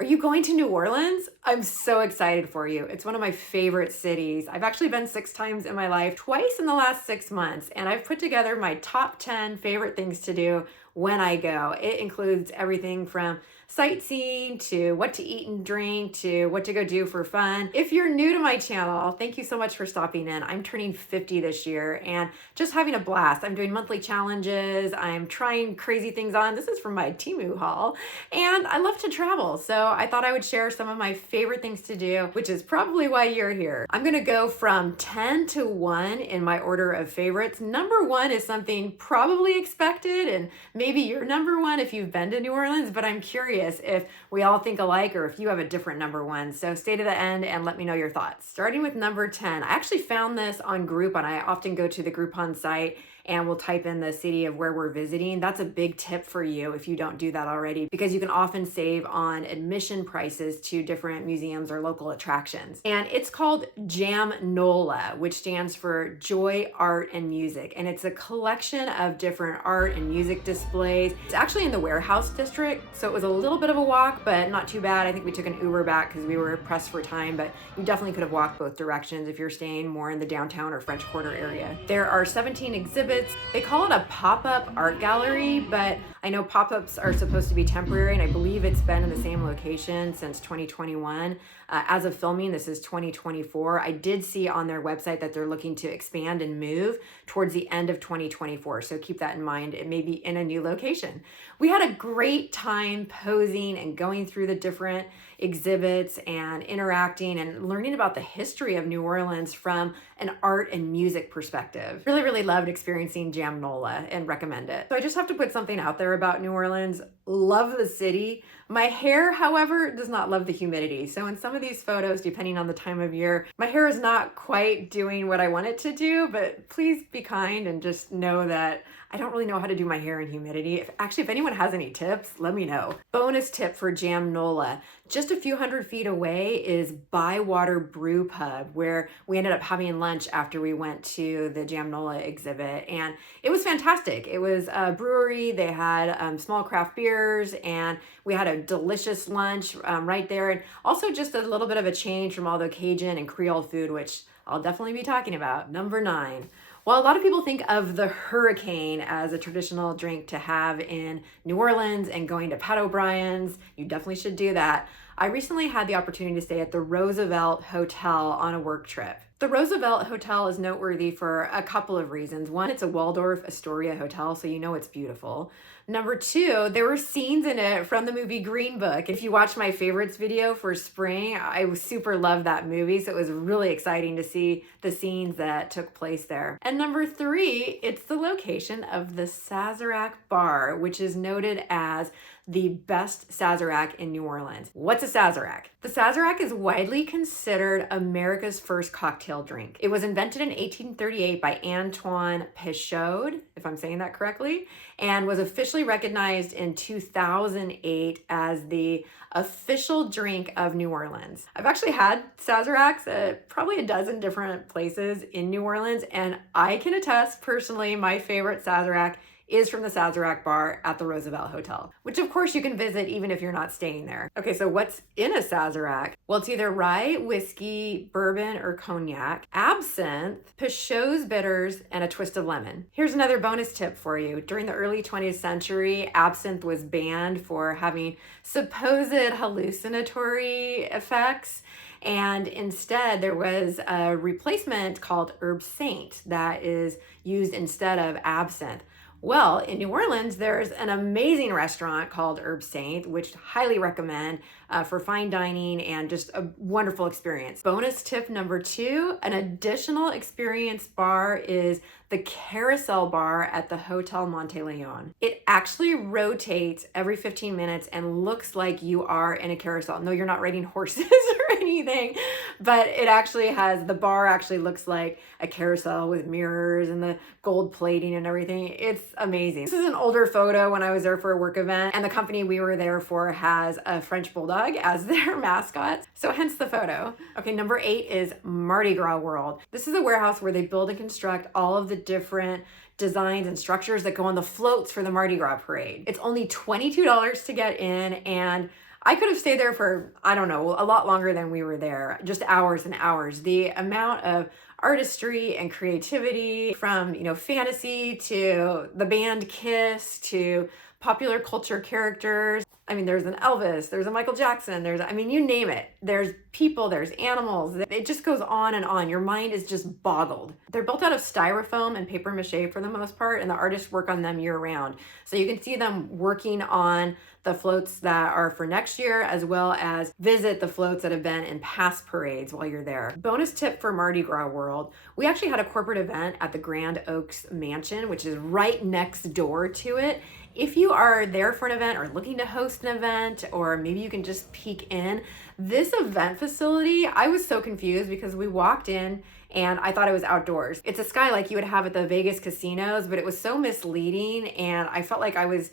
Are you going to New Orleans? I'm so excited for you. It's one of my favorite cities. I've actually been 6 times in my life, twice in the last 6 months, and I've put together my top 10 favorite things to do when I go. It includes everything from sightseeing to what to eat and drink to what to go do for fun. If you're new to my channel, thank you so much for stopping in. I'm turning 50 this year and just having a blast. I'm doing monthly challenges. I'm trying crazy things on. This is from my Temu haul, and I love to travel. So I thought I would share some of my favorite things to do, which is probably why you're here. I'm gonna go from 10 to 1 in my order of favorites. Number 1 is something probably expected, and maybe you're number 1 if you've been to New Orleans, but I'm curious if we all think alike or if you have a different number 1. So stay to the end and let me know your thoughts. Starting with number 10, I actually found this on Groupon. I often go to the Groupon site and we'll type in the city of where we're visiting. That's a big tip for you if you don't do that already, because you can often save on admission prices to different museums or local attractions. And it's called Jamnola, which stands for Joy, Art, and Music. And it's a collection of different art and music displays. It's actually in the warehouse district, so it was a little bit of a walk, but not too bad. I think we took an Uber back because we were pressed for time, but you definitely could have walked both directions if you're staying more in the downtown or French Quarter area. There are 17 exhibits. They call it a pop-up art gallery, but I know pop-ups are supposed to be temporary, and I believe it's been in the same location since 2021. As of filming, this is 2024. I did see on their website that they're looking to expand and move towards the end of 2024, so keep that in mind. It may be in a new location. We had a great time posing and going through the different exhibits and interacting and learning about the history of New Orleans from an art and music perspective. Really loved experiencing Jamnola and recommend it. So I just have to put something out there about New Orleans. Love the city. My hair, however, does not love the humidity. So in some of these photos, depending on the time of year, my hair is not quite doing what I want it to do, but please be kind and just know that I don't really know how to do my hair in humidity. If anyone has any tips, let me know. Bonus tip for Jamnola. Just a few hundred feet away is Bywater Brew Pub, where we ended up having lunch after we went to the Jamnola exhibit. And it was fantastic. It was a brewery. They had small craft beers, and we had a delicious lunch right there. And also just a little bit of a change from all the Cajun and Creole food, which I'll definitely be talking about. Number 9. Well, a lot of people think of the Hurricane as a traditional drink to have in New Orleans and going to Pat O'Brien's. You definitely should do that. I recently had the opportunity to stay at the Roosevelt Hotel on a work trip. The Roosevelt Hotel is noteworthy for a couple of reasons. One, it's a Waldorf Astoria hotel, so you know it's beautiful. Number 2, there were scenes in it from the movie Green Book. If you watch my favorites video for spring, I super loved that movie, so it was really exciting to see the scenes that took place there. And number 3, it's the location of the Sazerac Bar, which is noted as the best Sazerac in New Orleans. What's a Sazerac? The Sazerac is widely considered America's first cocktail drink. It was invented in 1838 by Antoine Peychaud, if I'm saying that correctly, and was officially recognized in 2008 as the official drink of New Orleans. I've actually had Sazeracs at probably a dozen different places in New Orleans, and I can attest personally my favorite Sazerac is from the Sazerac Bar at the Roosevelt Hotel, which of course you can visit even if you're not staying there. Okay, so what's in a Sazerac? Well, it's either rye, whiskey, bourbon, or cognac, absinthe, Peychaud's bitters, and a twist of lemon. Here's another bonus tip for you. During the early 20th century, absinthe was banned for having supposed hallucinatory effects. And instead, there was a replacement called Herb Saint that is used instead of absinthe. Well, in New Orleans, there's an amazing restaurant called Herb Saint, which I highly recommend for fine dining and just a wonderful experience. Bonus tip number 2, an additional experience bar is the Carousel Bar at the Hotel Monteleone. It actually rotates every 15 minutes and looks like you are in a carousel. No, you're not riding horses or anything, but the bar actually looks like a carousel with mirrors and the gold plating and everything. It's amazing. This is an older photo when I was there for a work event, and the company we were there for has a French Bulldog as their mascot, so hence the photo. Okay, number 8 is Mardi Gras World. This is a warehouse where they build and construct all of the different designs and structures that go on the floats for the Mardi Gras parade. It's only $22 to get in, and I could have stayed there for, I don't know, a lot longer than we were there, just hours and hours. The amount of artistry and creativity from, fantasy to the band Kiss to popular culture characters. I mean, there's an Elvis, there's a Michael Jackson, you name it. There's people, there's animals. It just goes on and on. Your mind is just boggled. They're built out of styrofoam and paper mache for the most part, and the artists work on them year round. So you can see them working on the floats that are for next year, as well as visit the floats that have been in past parades while you're there. Bonus tip for Mardi Gras World, we actually had a corporate event at the Grand Oaks Mansion, which is right next door to it. If you are there for an event or looking to host an event, or maybe you can just peek in, this event facility, I was so confused because we walked in and I thought it was outdoors. It's a sky like you would have at the Vegas casinos, but it was so misleading and I felt like I was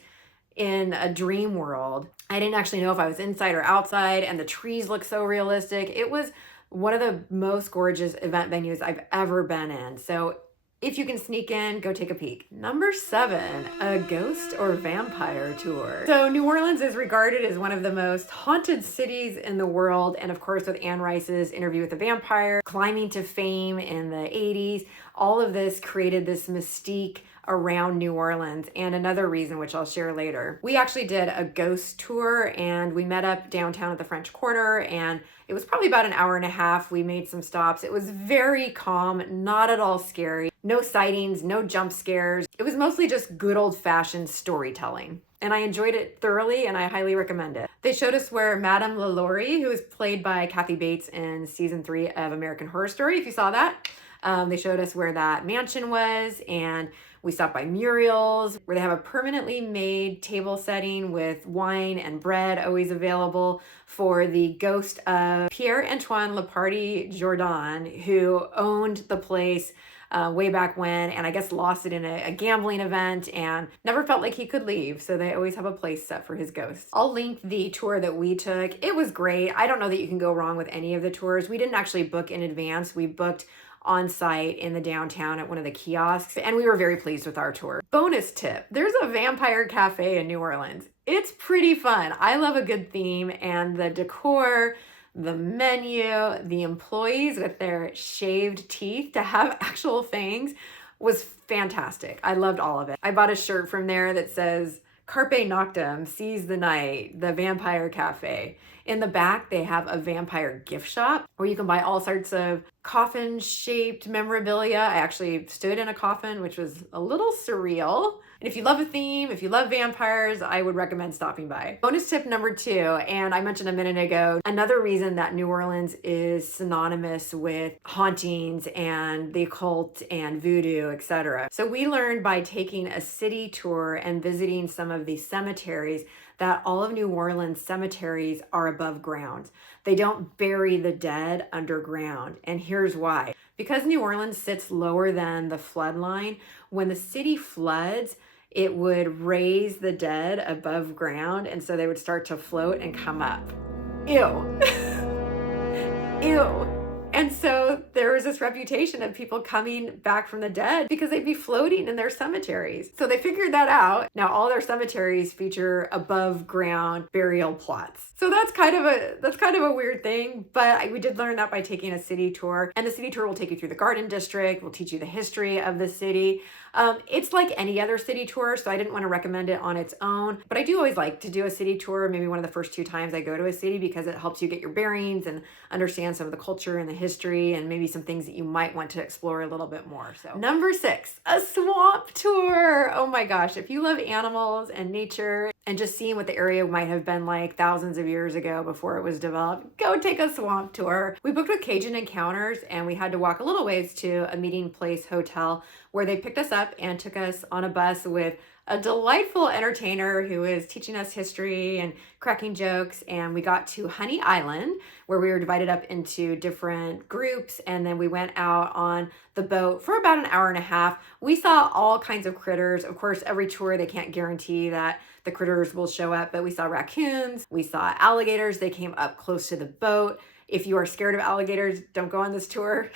in a dream world. I didn't actually know if I was inside or outside, and the trees looked so realistic. It was one of the most gorgeous event venues I've ever been in. So if you can sneak in, go take a peek. Number 7, a ghost or vampire tour. So New Orleans is regarded as one of the most haunted cities in the world. And of course, with Anne Rice's Interview with the Vampire, climbing to fame in the 80s, all of this created this mystique around New Orleans, and another reason, which I'll share later. We actually did a ghost tour and we met up downtown at the French Quarter, and it was probably about an hour and a half. We made some stops. It was very calm, not at all scary. No sightings, no jump scares. It was mostly just good old-fashioned storytelling. And I enjoyed it thoroughly, and I highly recommend it. They showed us where Madame LaLaurie, who was played by Kathy Bates in season 3 of American Horror Story, if you saw that. They showed us where that mansion was, and we stopped by Muriel's, where they have a permanently made table setting with wine and bread always available for the ghost of Pierre-Antoine Leparty Jourdan, who owned the place way back when, and I guess lost it in a gambling event and never felt like he could leave. So they always have a place set for his ghost. I'll link the tour that we took. It was great. I don't know that you can go wrong with any of the tours. We didn't actually book in advance. We booked on site in the downtown at one of the kiosks, and we were very pleased with our tour. Bonus tip, there's a vampire cafe in New Orleans. It's pretty fun. I love a good theme, and the decor, the menu, the employees with their shaved teeth to have actual fangs was fantastic. I loved all of it. I bought a shirt from there that says Carpe Noctem, seize the night, the vampire cafe. In the back, they have a vampire gift shop where you can buy all sorts of coffin-shaped memorabilia. I actually stood in a coffin, which was a little surreal. And if you love a theme, if you love vampires, I would recommend stopping by. Bonus tip number 2, and I mentioned a minute ago, another reason that New Orleans is synonymous with hauntings and the occult and voodoo, etc. So we learned by taking a city tour and visiting some of the cemeteries that all of New Orleans cemeteries are above ground. They don't bury the dead underground. And here's why. Because New Orleans sits lower than the flood line, when the city floods, it would raise the dead above ground, and so they would start to float and come up. Ew. Ew. And so there was this reputation of people coming back from the dead because they'd be floating in their cemeteries. So they figured that out. Now all their cemeteries feature above ground burial plots. So that's kind of a weird thing, but we did learn that by taking a city tour. And the city tour will take you through the Garden District, will teach you the history of the city. It's like any other city tour, so I didn't want to recommend it on its own, but I do always like to do a city tour, maybe one of the first 2 times I go to a city, because it helps you get your bearings and understand some of the culture and the history and maybe some things that you might want to explore a little bit more. So number 6, a swamp tour. Oh my gosh, if you love animals and nature and just seeing what the area might have been like thousands of years ago before it was developed, go take a swamp tour. We booked with Cajun Encounters, and we had to walk a little ways to a meeting place hotel where they picked us up and took us on a bus with a delightful entertainer who was teaching us history and cracking jokes. And we got to Honey Island, where we were divided up into different groups. And then we went out on the boat for about an hour and a half. We saw all kinds of critters. Of course, every tour, they can't guarantee that the critters will show up, but we saw raccoons, we saw alligators. They came up close to the boat. If you are scared of alligators, don't go on this tour.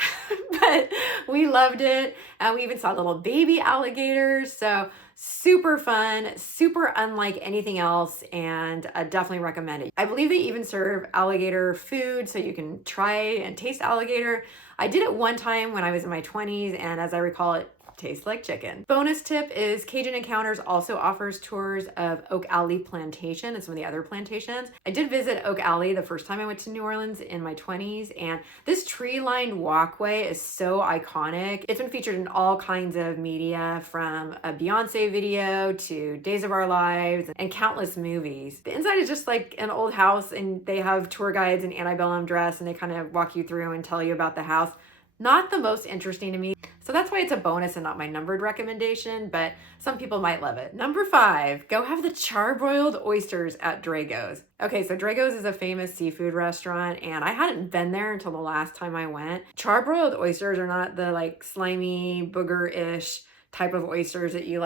But we loved it. And we even saw little baby alligators. So super fun, super unlike anything else, and definitely recommend it. I believe they even serve alligator food, so you can try and taste alligator. I did it one time when I was in my 20s, and as I recall, it tastes like chicken. Bonus tip is Cajun Encounters also offers tours of Oak Alley Plantation and some of the other plantations. I did visit Oak Alley the first time I went to New Orleans in my 20s, and this tree-lined walkway is so iconic. It's been featured in all kinds of media, from a Beyonce video to Days of Our Lives and countless movies. The inside is just like an old house, and they have tour guides in antebellum dress, and they kind of walk you through and tell you about the house. Not the most interesting to me. So that's why it's a bonus and not my numbered recommendation, but some people might love it. Number 5, go have the charbroiled oysters at Drago's. Okay, so Drago's is a famous seafood restaurant, and I hadn't been there until the last time I went. Charbroiled oysters are not the like slimy, booger-ish type of oysters that you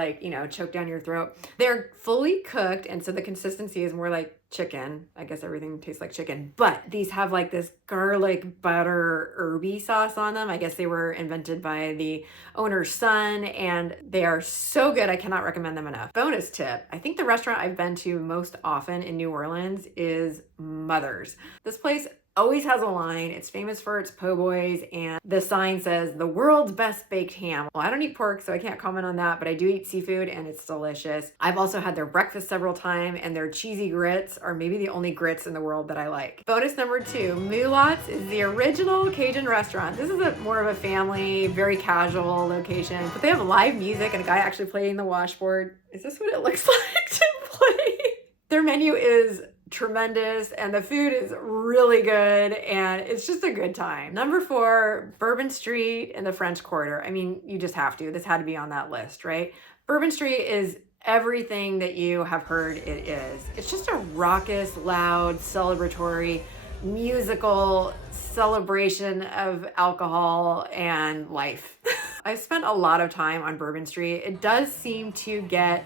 choke down your throat. They're fully cooked, and so the consistency is more like chicken. I guess everything tastes like chicken, but these have like this garlic butter herby sauce on them. I guess they were invented by the owner's son, and they are so good. I cannot recommend them enough. Bonus tip, I think the restaurant I've been to most often in New Orleans is Mother's. This place always has a line. It's famous for its po' boys, and the sign says the world's best baked ham. Well, I don't eat pork, so I can't comment on that, but I do eat seafood, and it's delicious. I've also had their breakfast several times, and their cheesy grits are maybe the only grits in the world that I like. Bonus number 2, Mulat's is the original Cajun restaurant. This is more of a family, very casual location, but they have live music and a guy actually playing the washboard. Is this what it looks like to play? Their menu is tremendous, and the food is really good, and it's just a good time. Number 4, Bourbon Street in the French Quarter. I mean, you just have to. This had to be on that list, right? Bourbon Street is everything that you have heard it is. It's just a raucous, loud, celebratory, musical celebration of alcohol and life. I've spent a lot of time on Bourbon Street. It does seem to get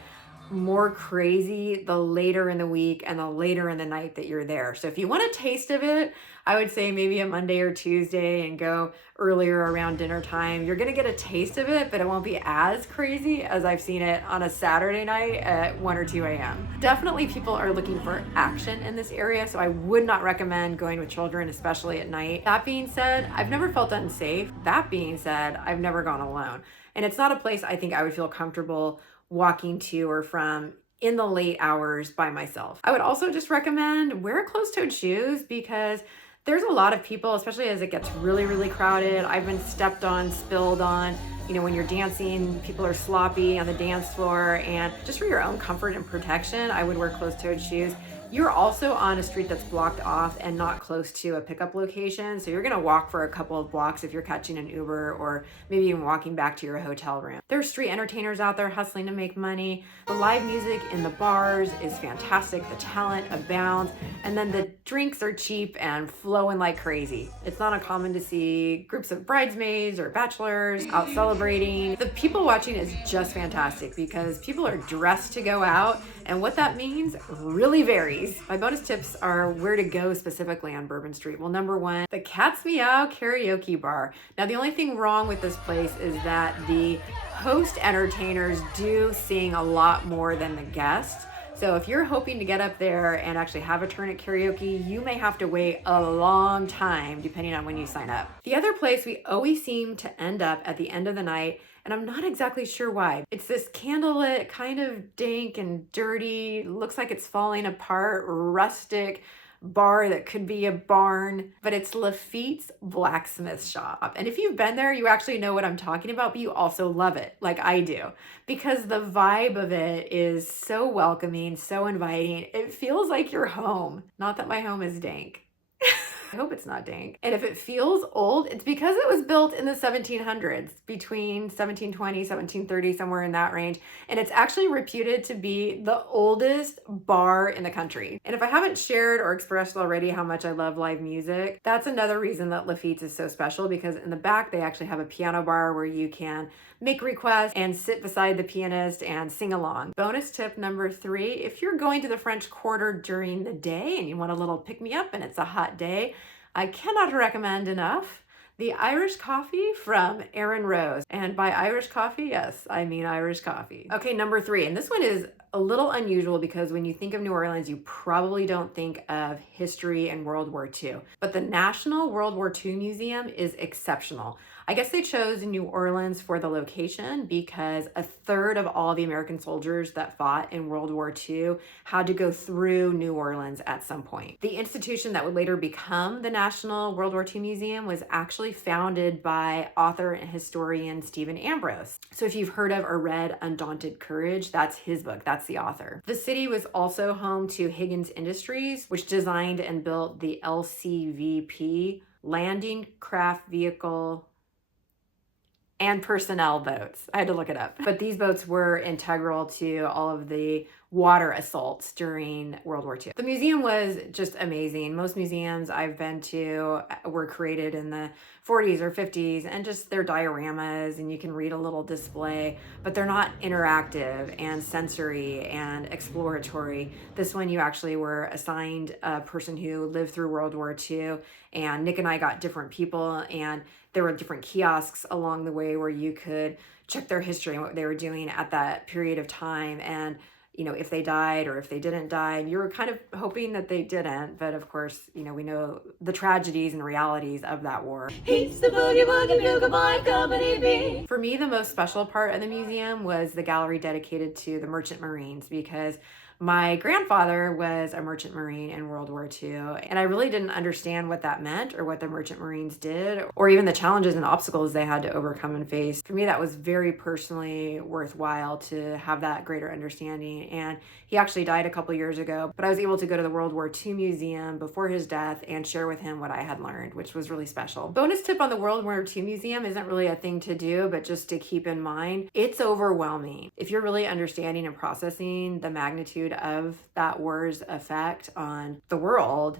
more crazy the later in the week and the later in the night that you're there. So if you want a taste of it, I would say maybe a Monday or Tuesday and go earlier around dinner time. You're gonna get a taste of it, but it won't be as crazy as I've seen it on a Saturday night at 1 or 2 a.m. Definitely people are looking for action in this area, so I would not recommend going with children, especially at night. That being said, I've never felt unsafe. That being said, I've never gone alone. And it's not a place I think I would feel comfortable walking to or from in the late hours by myself. I would also just recommend wear closed-toed shoes, because there's a lot of people, especially as it gets really, really crowded. I've been stepped on, spilled on. When you're dancing, people are sloppy on the dance floor, and just for your own comfort and protection, I would wear closed-toed shoes. You're also on a street that's blocked off and not close to a pickup location, so you're gonna walk for a couple of blocks if you're catching an Uber, or maybe even walking back to your hotel room. There are street entertainers out there hustling to make money. The live music in the bars is fantastic. The talent abounds, and then the drinks are cheap and flowing like crazy. It's not uncommon to see groups of bridesmaids or bachelors out celebrating. The people watching is just fantastic, because people are dressed to go out, and what that means really varies. My bonus tips are where to go specifically on Bourbon Street. Well, number 1, the Cat's Meow Karaoke Bar. Now, the only thing wrong with this place is that the host entertainers do sing a lot more than the guests. So if you're hoping to get up there and actually have a turn at karaoke, you may have to wait a long time depending on when you sign up. The other place we always seem to end up at the end of the night, and I'm not exactly sure why. It's this candlelit, kind of dank and dirty, looks like it's falling apart, rustic bar that could be a barn, but it's Lafitte's Blacksmith Shop. And if you've been there, you actually know what I'm talking about, but you also love it, like I do, because the vibe of it is so welcoming, so inviting. It feels like you're home. Not that my home is dank. I hope it's not dank. And if it feels old, it's because it was built in the 1700s, between 1720, 1730, somewhere in that range. And it's actually reputed to be the oldest bar in the country. And if I haven't shared or expressed already how much I love live music, that's another reason that Lafitte's is so special, because in the back, they actually have a piano bar where you can make requests and sit beside the pianist and sing along. Bonus tip number 3, if you're going to the French Quarter during the day and you want a little pick-me-up and it's a hot day, I cannot recommend enough the Irish coffee from Erin Rose. And by Irish coffee, yes, I mean Irish coffee. Okay, number 3, and this one is a little unusual because when you think of New Orleans, you probably don't think of history and World War II. But the National World War II Museum is exceptional. I guess they chose New Orleans for the location because a third of all the American soldiers that fought in World War II had to go through New Orleans at some point. The institution that would later become the National World War II Museum was actually founded by author and historian Stephen Ambrose. So if you've heard of or read Undaunted Courage, that's his book, that's the author. The city was also home to Higgins Industries, which designed and built the LCVP, Landing Craft Vehicle and personnel boats. I had to look it up. But these boats were integral to all of the water assaults during World War II. The museum was just amazing. Most museums I've been to were created in the 40s or 50s, and just they're dioramas and you can read a little display, but they're not interactive and sensory and exploratory. This one, you actually were assigned a person who lived through World War II, and Nick and I got different people, and there were different kiosks along the way where you could check their history and what they were doing at that period of time, and if they died or if they didn't die. And you were kind of hoping that they didn't, but of course, we know the tragedies and realities of that war. He's the boogie woogie bugle boy company B. For me, the most special part of the museum was the gallery dedicated to the Merchant Marines, because my grandfather was a Merchant Marine in World War II, and I really didn't understand what that meant or what the Merchant Marines did, or even the challenges and obstacles they had to overcome and face. For me, that was very personally worthwhile to have that greater understanding. And he actually died a couple years ago, but I was able to go to the World War II Museum before his death and share with him what I had learned, which was really special. Bonus tip on the World War II Museum isn't really a thing to do, but just to keep in mind, it's overwhelming. If you're really understanding and processing the magnitude of that war's effect on the world,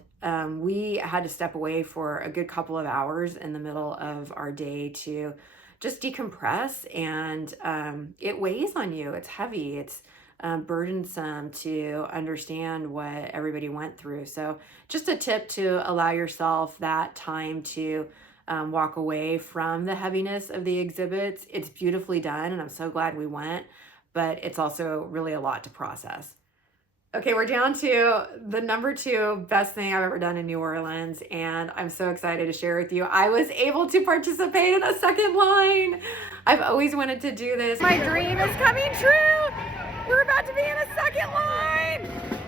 we had to step away for a good couple of hours in the middle of our day to just decompress, and it weighs on you. It's heavy. It's burdensome to understand what everybody went through. So just a tip to allow yourself that time to walk away from the heaviness of the exhibits. It's beautifully done, and I'm so glad we went, but it's also really a lot to process. Okay, we're down to the number 2 best thing I've ever done in New Orleans, and I'm so excited to share with you. I was able to participate in a second line. I've always wanted to do this. My dream is coming true. We're about to be in a second line.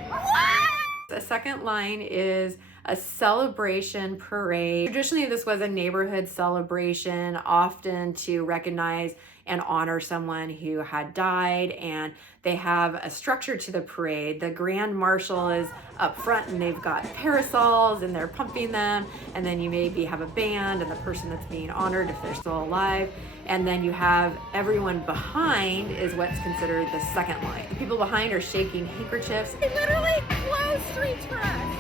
What? A second line is a celebration parade. Traditionally, this was a neighborhood celebration, often to recognize and honor someone who had died, and they have a structure to the parade. The Grand Marshal is up front and they've got parasols and they're pumping them, and then you maybe have a band and the person that's being honored if they're still alive, and then you have everyone behind is what's considered the second line. The people behind are shaking handkerchiefs. They literally close streets for us.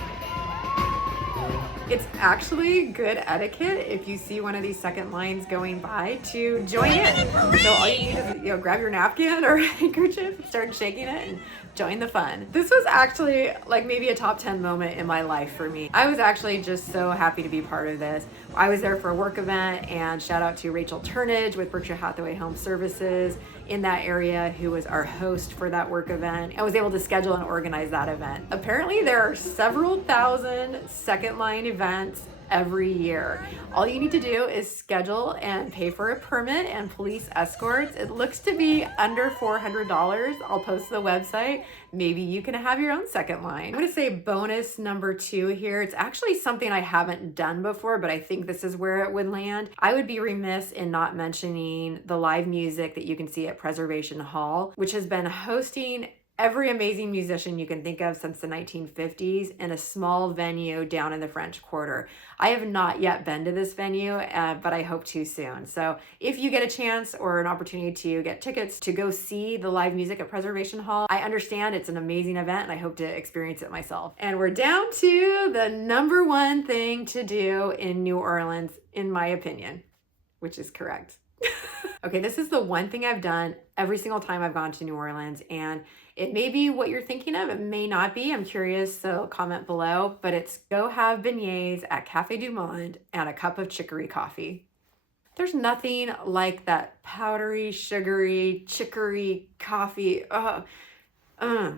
It's actually good etiquette if you see one of these second lines going by to join in. So all you need is grab your napkin or handkerchief and start shaking it and join the fun. This was actually like maybe a top 10 moment in my life for me. I was actually just so happy to be part of this. I was there for a work event, and shout out to Rachel Turnage with Berkshire Hathaway Home Services in that area, who was our host for that work event. I was able to schedule and organize that event. Apparently there are several thousand second line events every year. All you need to do is schedule and pay for a permit and police escorts. It looks to be under $400. I'll post the website. Maybe you can have your own second line. I'm gonna say bonus number 2 here. It's actually something I haven't done before, but I think this is where it would land. I would be remiss in not mentioning the live music that you can see at Preservation Hall, which has been hosting every amazing musician you can think of since the 1950s in a small venue down in the French Quarter. I have not yet been to this venue, but I hope to soon. So if you get a chance or an opportunity to get tickets to go see the live music at Preservation Hall, I understand it's an amazing event and I hope to experience it myself. And we're down to the number one thing to do in New Orleans, in my opinion, which is correct. Okay, this is the one thing I've done every single time I've gone to New Orleans, and it may be what you're thinking of, it may not be. I'm curious, so comment below, but it's go have beignets at Cafe Du Monde and a cup of chicory coffee. There's nothing like that powdery, sugary, chicory coffee. You'll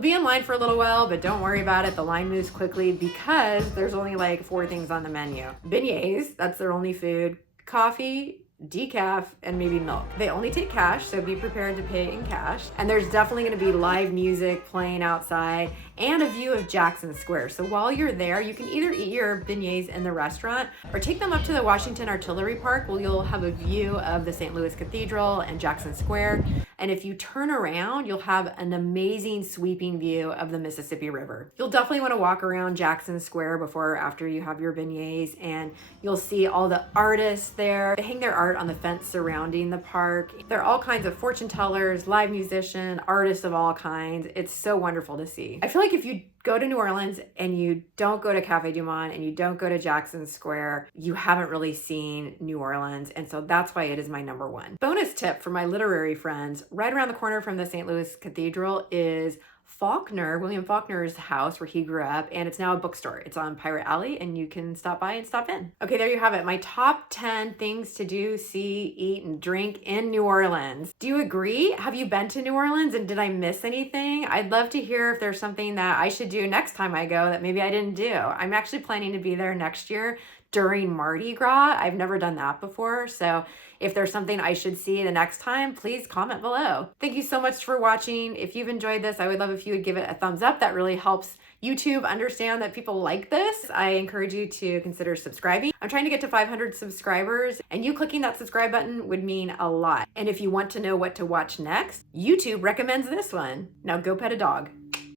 be in line for a little while, but don't worry about it. The line moves quickly because there's only like 4 things on the menu. Beignets, that's their only food. Coffee, decaf, and maybe milk. They only take cash, so be prepared to pay in cash. And there's definitely gonna be live music playing outside and a view of Jackson Square. So while you're there, you can either eat your beignets in the restaurant or take them up to the Washington Artillery Park where you'll have a view of the St. Louis Cathedral and Jackson Square. And if you turn around, you'll have an amazing sweeping view of the Mississippi River. You'll definitely want to walk around Jackson Square before or after you have your beignets, and you'll see all the artists there. They hang their art on the fence surrounding the park. There are all kinds of fortune tellers, live musicians, artists of all kinds. It's so wonderful to see. I feel like if you go to New Orleans and you don't go to Cafe Du Monde and you don't go to Jackson Square, you haven't really seen New Orleans. And so that's why it is my number one. Bonus tip for my literary friends, right around the corner from the St. Louis Cathedral is William Faulkner's house where he grew up, and it's now a bookstore. It's on Pirate Alley, and you can stop by and stop in. Okay, there you have it. My top 10 things to do, see, eat, and drink in New Orleans. Do you agree? Have you been to New Orleans, and did I miss anything? I'd love to hear if there's something that I should do next time I go that maybe I didn't do. I'm actually planning to be there next year during Mardi Gras. I've never done that before, so if there's something I should see the next time, please comment below. Thank you so much for watching. If you've enjoyed this, I would love if you would give it a thumbs up. That really helps YouTube understand that people like this. I encourage you to consider subscribing. I'm trying to get to 500 subscribers, and you clicking that subscribe button would mean a lot. And if you want to know what to watch next, YouTube recommends this one. Now go pet a dog.